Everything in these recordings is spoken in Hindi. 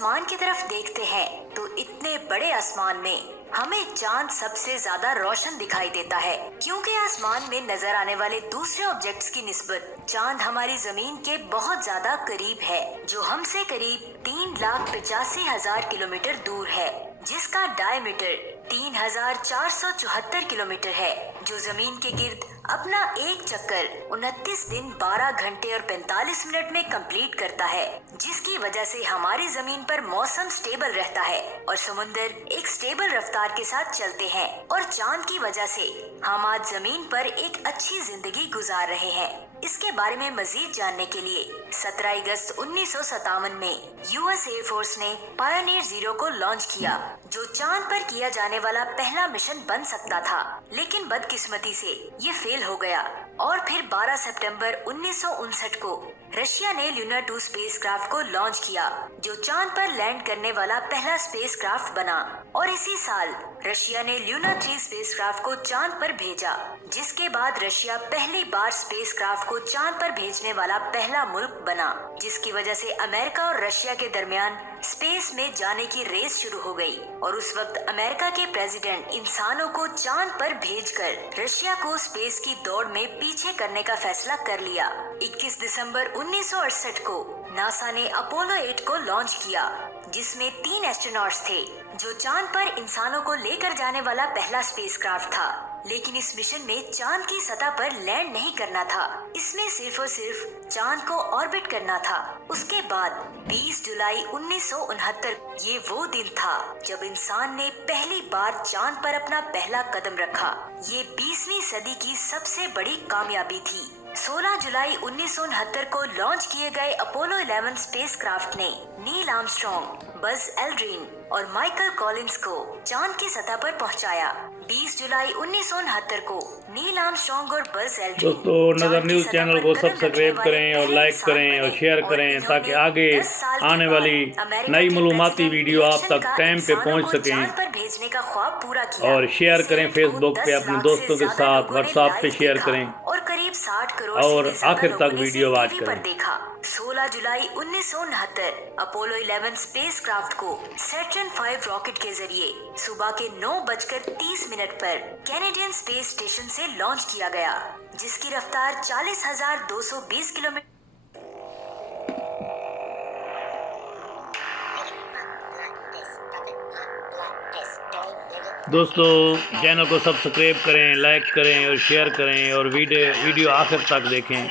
आसमान की तरफ देखते हैं तो इतने बड़े आसमान में हमें चांद सबसे ज्यादा रोशन दिखाई देता है, क्योंकि आसमान में नजर आने वाले दूसरे ऑब्जेक्ट्स की निस्बत चांद हमारी जमीन के बहुत ज्यादा करीब है, जो हमसे करीब 3,85,000 किलोमीटर दूर है, जिसका डायमीटर 3,474 किलोमीटर है, जो जमीन के गिर्द अपना एक चक्कर 29 दिन 12 घंटे और 45 मिनट में कंप्लीट करता है, जिसकी वजह से हमारी जमीन पर मौसम स्टेबल रहता है और समुंदर एक स्टेबल रफ्तार के साथ चलते हैं, और चांद की वजह से हम आज जमीन पर एक अच्छी जिंदगी गुजार रहे हैं। इसके बारे में मजीद जानने के लिए 17 अगस्त 1957 में यूएस एयरफोर्स ने पायोनियर 0 को लॉन्च किया, जो चांद पर किया जाने वाला पहला मिशन बन सकता था, लेकिन बदकिस्मती से ये फेल हो गया। और फिर 12 सितंबर 1959 को रशिया ने ल्यूना 2 स्पेसक्राफ्ट को लॉन्च किया, जो चांद पर लैंड करने वाला पहला स्पेसक्राफ्ट बना। और इसी साल रशिया ने ल्यूना 3 स्पेसक्राफ्ट को चांद पर भेजा, जिसके बाद रशिया पहली बार स्पेसक्राफ्ट को चांद पर भेजने वाला पहला मुल्क बना, जिसकी वजह से अमेरिका और रशिया के दरमियान स्पेस में जाने की रेस शुरू हो गई। और उस वक्त अमेरिका के प्रेसिडेंट इंसानों को चांद पर भेजकर रशिया को स्पेस की दौड़ में पीछे करने का फैसला कर लिया। 21 दिसंबर 1968 को नासा ने अपोलो 8 को लॉन्च किया, जिसमें 3 एस्ट्रोनॉट्स थे, जो चांद पर इंसानों को लेकर जाने वाला पहला स्पेसक्राफ्ट था। लेकिन इस मिशन में चांद की सतह पर लैंड नहीं करना था, इसमें सिर्फ और सिर्फ चांद को ऑर्बिट करना था। उसके बाद 20 जुलाई 1969 ये वो दिन था जब इंसान ने पहली बार चांद पर अपना पहला कदम रखा। ये 20वीं सदी की सबसे बड़ी कामयाबी थी। 16 जुलाई 1969 को लॉन्च किए गए अपोलो 11 स्पेसक्राफ्ट ने नील आर्मस्ट्रॉन्ग, बज एल्ड्रिन और माइकल कॉलिंस को चांद की सतह पर पहुंचाया। 20 जुलाई 1969 को नील आर्मस्ट्रॉन्ग और बज एल्ड्रिन दोस्तों, नजर न्यूज चैनल को सब्सक्राइब करें और लाइक करें और शेयर करें, ताकि आगे आने वाली नई मालूमाती वीडियो आप तक टाइम पे पहुंच सकें। पर भेजने का ख्वाब पूरा किया और शेयर करें फेसबुक पे, अपने दोस्तों के साथ व्हाट्सएप पे शेयर करें और करीब 60 करोड़ और आखिर तक वीडियो वॉच करें। देखा। 16 जुलाई 1969 अपोलो 11 स्पेसक्राफ्ट को सैटर्न 5 रॉकेट के जरिए सुबह के 9:30 पर कैनेडियन स्पेस स्टेशन से लॉन्च किया गया, जिसकी रफ्तार 40,220 किलोमीटर। दोस्तों, चैनल को सब्सक्राइब करें, लाइक करें और शेयर करें और वीडियो आखिर तक देखें।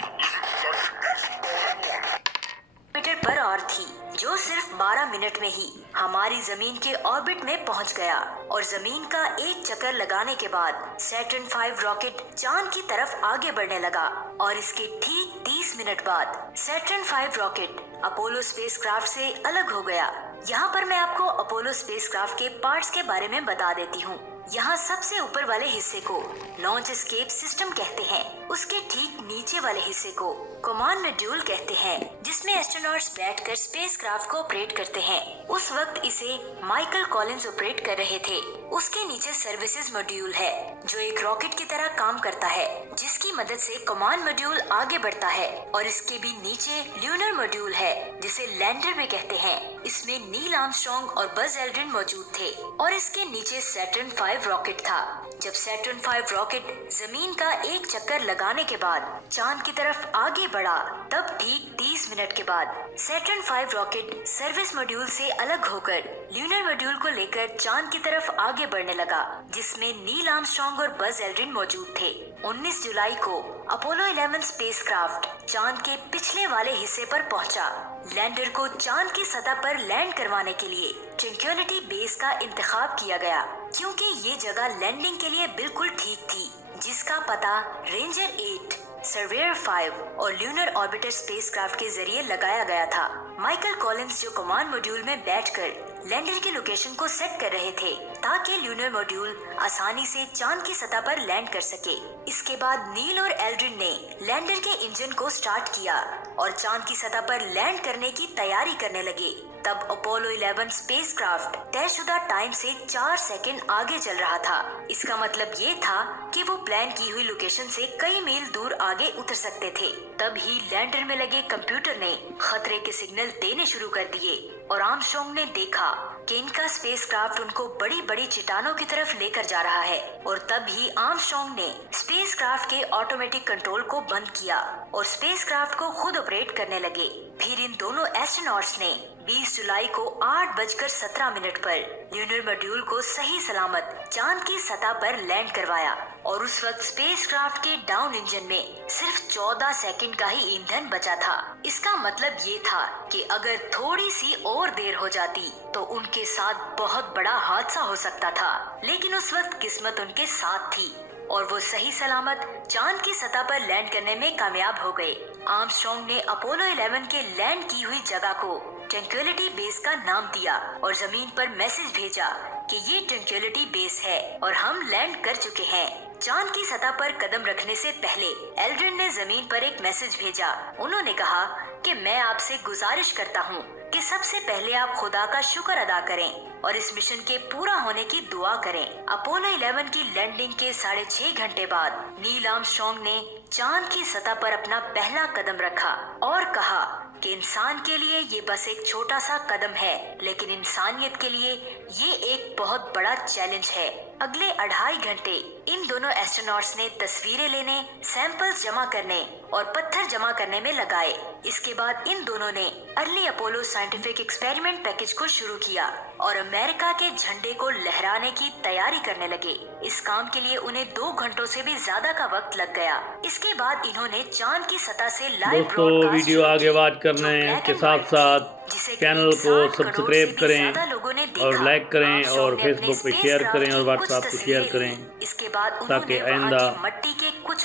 पर और थी, जो सिर्फ 12 मिनट में ही हमारी जमीन के ऑर्बिट में पहुंच गया। और जमीन का एक चक्कर लगाने के बाद सैटर्न 5 रॉकेट चांद की तरफ आगे बढ़ने लगा, और इसके ठीक 30 मिनट बाद सैटर्न 5 रॉकेट अपोलो स्पेसक्राफ्ट से अलग हो गया। यहाँ पर मैं आपको अपोलो स्पेसक्राफ्ट के पार्ट्स के बारे में बता देती हूँ। यहाँ सबसे ऊपर वाले हिस्से को लॉन्च एस्केप सिस्टम कहते हैं। उसके ठीक नीचे वाले हिस्से को कमांड मॉड्यूल कहते हैं, जिसमें एस्ट्रोनॉट्स बैठकर स्पेसक्राफ्ट को ऑपरेट करते हैं। उस वक्त इसे माइकल कॉलिंस ऑपरेट कर रहे थे। उसके नीचे सर्विसेज मॉड्यूल है, जो एक रॉकेट की तरह काम करता है, जिसकी मदद से कमांड मॉड्यूल आगे बढ़ता है। और इसके भी नीचे ल्यूनर मॉड्यूल है, जिसे लैंडर भी कहते हैं। इसमें नील आर्मस्ट्रॉन्ग और बज एल्ड्रिन मौजूद थे। और इसके नीचे सैटर्न 5 रॉकेट था। जब सैटर्न 5 रॉकेट जमीन का एक चक्कर लगाने के बाद चांद की तरफ आगे बढ़ा, तब ठीक 30 मिनट के बाद सैटर्न 5 रॉकेट सर्विस मॉड्यूल से अलग होकर ल्यूनर मॉड्यूल को लेकर चांद की तरफ आगे बढ़ने लगा, जिसमें नील आर्मस्ट्रॉन्ग और बज एल्ड्रिन मौजूद थे। 19 जुलाई को अपोलो 11 स्पेसक्राफ्ट चांद के पिछले वाले हिस्से पर पहुंचा। लैंडर को चांद की सतह पर लैंड करवाने के लिए ट्रैंक्विलिटी बेस का इंतखाब किया गया, क्योंकि ये जगह लैंडिंग के लिए बिल्कुल ठीक थी, जिसका पता रेंजर 8, सर्वेयर 5 और ल्यूनर ऑर्बिटर स्पेसक्राफ्ट के जरिए लगाया गया था। माइकल कॉलिंस, जो कमांड मॉड्यूल में बैठकर लैंडर की लोकेशन को सेट कर रहे थे, ताकि ल्यूनर मॉड्यूल आसानी से चांद की सतह पर लैंड कर सके। इसके बाद नील और एल्ड्रिन ने लैंडर के इंजन को स्टार्ट किया और चांद की सतह पर लैंड करने की तैयारी करने लगे। तब अपोलो 11 स्पेसक्राफ्ट तयशुदा टाइम से 4 सेकंड आगे चल रहा था। इसका मतलब ये था कि वो प्लान की हुई लोकेशन से कई मील दूर आगे उतर सकते थे। तब ही लैंडर में लगे कंप्यूटर ने खतरे के सिग्नल देने शुरू कर दिए। और आर्मस्ट्रॉन्ग ने देखा कि इनका स्पेसक्राफ्ट उनको बड़ी बड़ी चट्टानों की तरफ लेकर जा रहा है और तभी आर्मस्ट्रॉन्ग ने स्पेसक्राफ्ट के ऑटोमेटिक कंट्रोल को बंद किया और स्पेसक्राफ्ट को खुद ऑपरेट करने लगे। फिर इन दोनों एस्ट्रोनॉट्स ने 20 जुलाई को 8:17 पर ल्यूनर मॉड्यूल को सही सलामत चांद की सतह पर लैंड करवाया और उस वक्त स्पेसक्राफ्ट के डाउन इंजन में सिर्फ 14 सेकंड का ही ईंधन बचा था। इसका मतलब ये था कि अगर थोड़ी सी और देर हो जाती तो उनके साथ बहुत बड़ा हादसा हो सकता था, लेकिन उस वक्त किस्मत उनके साथ थी और वो सही सलामत चांद की सतह पर लैंड करने में कामयाब हो गए। आर्मस्ट्रॉन्ग ने अपोलो 11 के लैंड की हुई जगह को ट्रैंक्विलिटी बेस का नाम दिया और जमीन पर मैसेज भेजा कि ये ट्रैंक्विलिटी बेस है और हम लैंड कर चुके हैं। चांद की सतह पर कदम रखने से पहले एल्ड्रिन ने जमीन पर एक मैसेज भेजा। उन्होंने कहा कि मैं आपसे गुजारिश करता हूँ कि सबसे पहले आप खुदा का शुक्र अदा करें और इस मिशन के पूरा होने की दुआ करें। अपोलो 11 की लैंडिंग के 6.5 घंटे बाद नील आर्मस्ट्रॉन्ग ने चांद की सतह पर अपना पहला कदम रखा और कहा कि इंसान के लिए ये बस एक छोटा सा कदम है, लेकिन इंसानियत के लिए ये एक बहुत बड़ा चैलेंज है। अगले 2.5 घंटे इन दोनों एस्ट्रोनॉट्स ने तस्वीरें लेने, सैंपल्स जमा करने और पत्थर जमा करने में लगाए। इसके बाद इन दोनों ने early Apollo scientific experiment package को शुरू किया और अमेरिका के झंडे को लहराने की तैयारी करने लगे। इस काम के लिए उन्हें 2 घंटों से भी ज्यादा का वक्त लग गया। इसके बाद इन्होंने चांद की सतह से लाइव दोस्तों, वीडियो आगे बात करने के साथ साथ चैनल को सब्सक्राइब करें और लाइक करें और फेसबुक पे शेयर करें और व्हाट्सएप पे शेयर करें इसके बाद ताकि आइंदा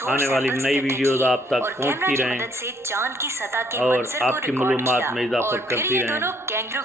आने वाली नई वीडियोस आप तक पहुंचती रहें चांद की सतह के और आपकी मालूमात में इजाफा करती रहें।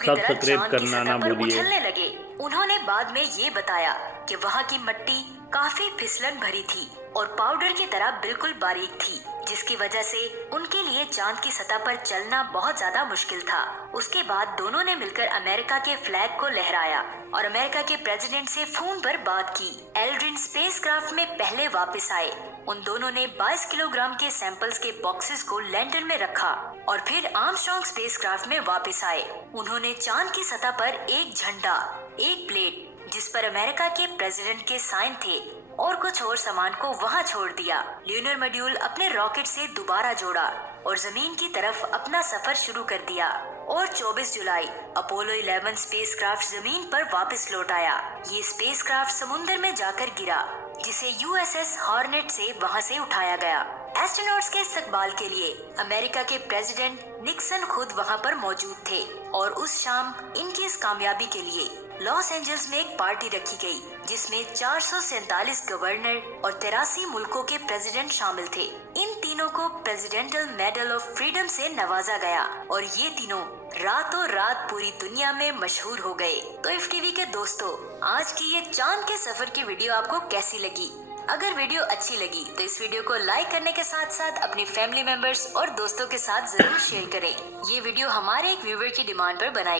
सब्सक्राइब करना ना भूलिए। लगे। उन्होंने बाद में ये बताया कि वहाँ की मिट्टी काफी फिसलन भरी थी और पाउडर की तरह बिल्कुल बारीक थी, जिसकी वजह से उनके लिए चांद की सतह पर चलना बहुत ज्यादा मुश्किल था। उसके बाद दोनों ने मिलकर अमेरिका के फ्लैग को लहराया और अमेरिका के प्रेसिडेंट से फोन पर बात की। एल्ड्रिन स्पेसक्राफ्ट में पहले वापस आए। उन दोनों ने 22 किलोग्राम के सैंपल्स के बॉक्सेस को लैंडर में रखा और फिर आर्मस्ट्रॉन्ग स्पेसक्राफ्ट में वापस आए। उन्होंने चांद की सतह पर एक झंडा, एक प्लेट जिस पर अमेरिका के प्रेसिडेंट के साइन थे और कुछ और सामान को वहां छोड़ दिया। ल्यूनर मॉड्यूल अपने रॉकेट से दोबारा जोड़ा और जमीन की तरफ अपना सफर शुरू कर दिया और 24 जुलाई अपोलो 11 स्पेसक्राफ्ट जमीन पर वापस लौट आया। ये स्पेसक्राफ्ट समुद्र में जाकर गिरा, जिसे यूएसएस हॉर्नेट से वहां से उठाया गया। एस्ट्रोनॉट्स के इस्तकबाल के लिए अमेरिका के प्रेसिडेंट निक्सन खुद वहां पर मौजूद थे और उस शाम इनकी इस कामयाबी के लिए लॉस एंजल्स में एक पार्टी रखी गई, जिसमें 447 गवर्नर और 83 मुल्कों के प्रेसिडेंट शामिल थे। इन तीनों को प्रेसिडेंटल मेडल ऑफ फ्रीडम से नवाजा गया और ये तीनों रातों रात पूरी दुनिया में मशहूर हो गए। तो IFTV के दोस्तों, आज की ये चांद के सफर की वीडियो आपको कैसी लगी? अगर वीडियो अच्छी लगी तो इस वीडियो को लाइक करने के साथ साथ अपनी फैमिली मेंबर्स और दोस्तों के साथ जरूर शेयर करें। ये वीडियो हमारे एक व्यूअर की डिमांड पर बनाई